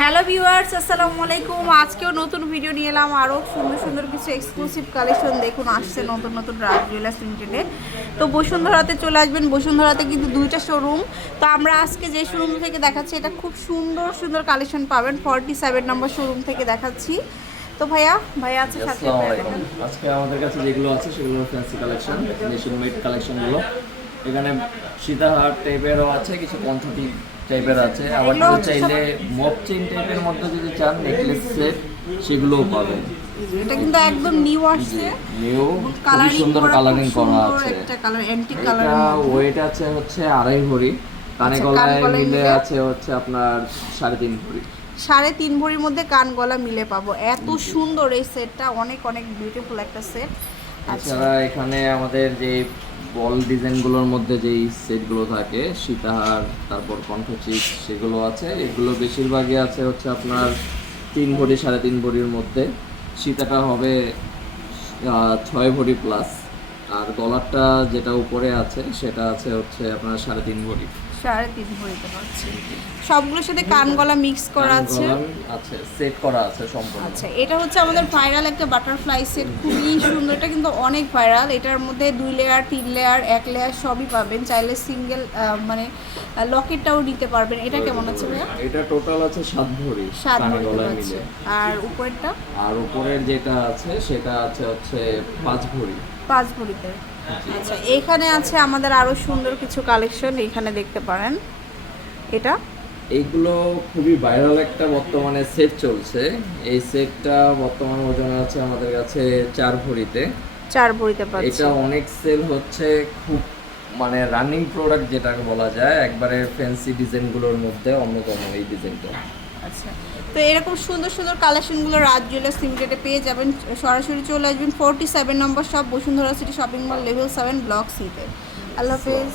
Hello viewers আসসালামু আলাইকুম। আজকেও নতুন ভিডিও নিয়ে এলাম। আরও সুন্দর সুন্দর কিছু এক্সক্লুসিভ কালেকশন দেখুন আসছে নতুন নতুন রাজ জুয়েলার্স লিমিটেডে তো বসুন্ধরাতে চলে আসবেন। বসুন্ধরাতে কিন্তু দুইটা শোরুম তো আমরা আজকে যে শোরুম থেকে দেখাচ্ছি এটা খুব সুন্দর সুন্দর কালেকশন পাবেন। ফর্টি সেভেন নম্বর শোরুম থেকে দেখাচ্ছি। তো ভাইয়া ভাইয়া আছে সাথে। আজকে আমাদের কাছে যেগুলো আছে সেগুলো ফ্যান্সি কালেকশন নেশন মেড কালেকশনগুলো এখানে সীতাহার টাইপেরও আছে কিছু কণ্ঠটি টাইপের আছে। আবার যদি চাইলে মপ চেইন টাইপের মধ্যে যদি চান নেকলেস সেট সেগুলোও পাবেন। এটা কিন্তু একদম নিউ আসছে। নিউ খুবই সুন্দর কালারিং করা আছে। একটা কালার অ্যান্টিক কালার ওয়েট আছে হচ্ছে আড়াই ভরি। কানে আচ্ছা, গলায় মিলে মিলে? আছে হচ্ছে আপনার সাড়ে তিন ভরি। সাড়ে তিন ভরির মধ্যে কান গলা মিলে পাবো। এত সুন্দর এই সেটটা অনেক অনেক বিউটিফুল একটা সেট আচ্ছা। এছাড়া এখানে আমাদের যে বল ডিজাইনগুলোর মধ্যে যেই সেটগুলো থাকে, সীতাহার, তারপর কণ্ঠচিক সেগুলো আছে। এগুলো বেশিরভাগই আছে হচ্ছে আপনার তিন ভরি, সাড়ে তিন ভরির মধ্যে। সীতাটা হবে ছয় ভরি প্লাস আর গলারটা যেটা উপরে আছে, সেটা আছে হচ্ছে আপনার সাড়ে তিন ভরি। সাড়ে তিন ভরিতে পাচ্ছি সবগুলোর সাথে কান গলা মিক্স করা আছে। আছে সেট করা আছে সম্পূর্ণ। আচ্ছা এটা হচ্ছে আমাদের ভাইরাল একটা বাটারফ্লাই সেট খুবই সুন্দর। এটা কিন্তু অনেক ভাইরাল এটার মধ্যে দুই লেয়ার তিন লেয়ার এক লেয়ার সবই পাবেন। চাইলে সিঙ্গেল মানে লকেটটাও নিতে পারবেন। এটা কেমন আছে ভাইয়া? এটা টোটাল আছে সাত ভরি সাত গলায় পাচ্ছে মিলে। আর উপরেরটা? আর উপরের যেটা আছে সেটা আছে হচ্ছে পাঁচ ভরি। পাঁচ ভরিতে। আচ্ছা এখানে আছে আমাদের আরও সুন্দর কিছু কালেকশন এখানে দেখতে পারেন। এটা? এইগুলো খুবই ভাইরাল একটা বর্তমানে সেট চলছে। এই সেটটা বর্তমান ওজন আছে আমাদের কাছে চার ভরিতে। চার ভরিতে পাচ্ছি। এটা অনেক সেল হচ্ছে খুব মানে রানিং প্রোডাক্ট যেটাকে বলা যায় একবারে ফ্যান্সি ডিজাইনগুলোর মধ্যে অন্যতম এই ডিজাইনটা আচ্ছা। তো এরকম সুন্দর সুন্দর কালেকশনগুলো রাজ জুয়েলার্স লিমিটেডে পেয়ে যাবেন। সরাসরি চলে আসবেন। Forty seven number shop Bashundhara city shopping mall level seven block সিতে আল্লাহ হাফেজ।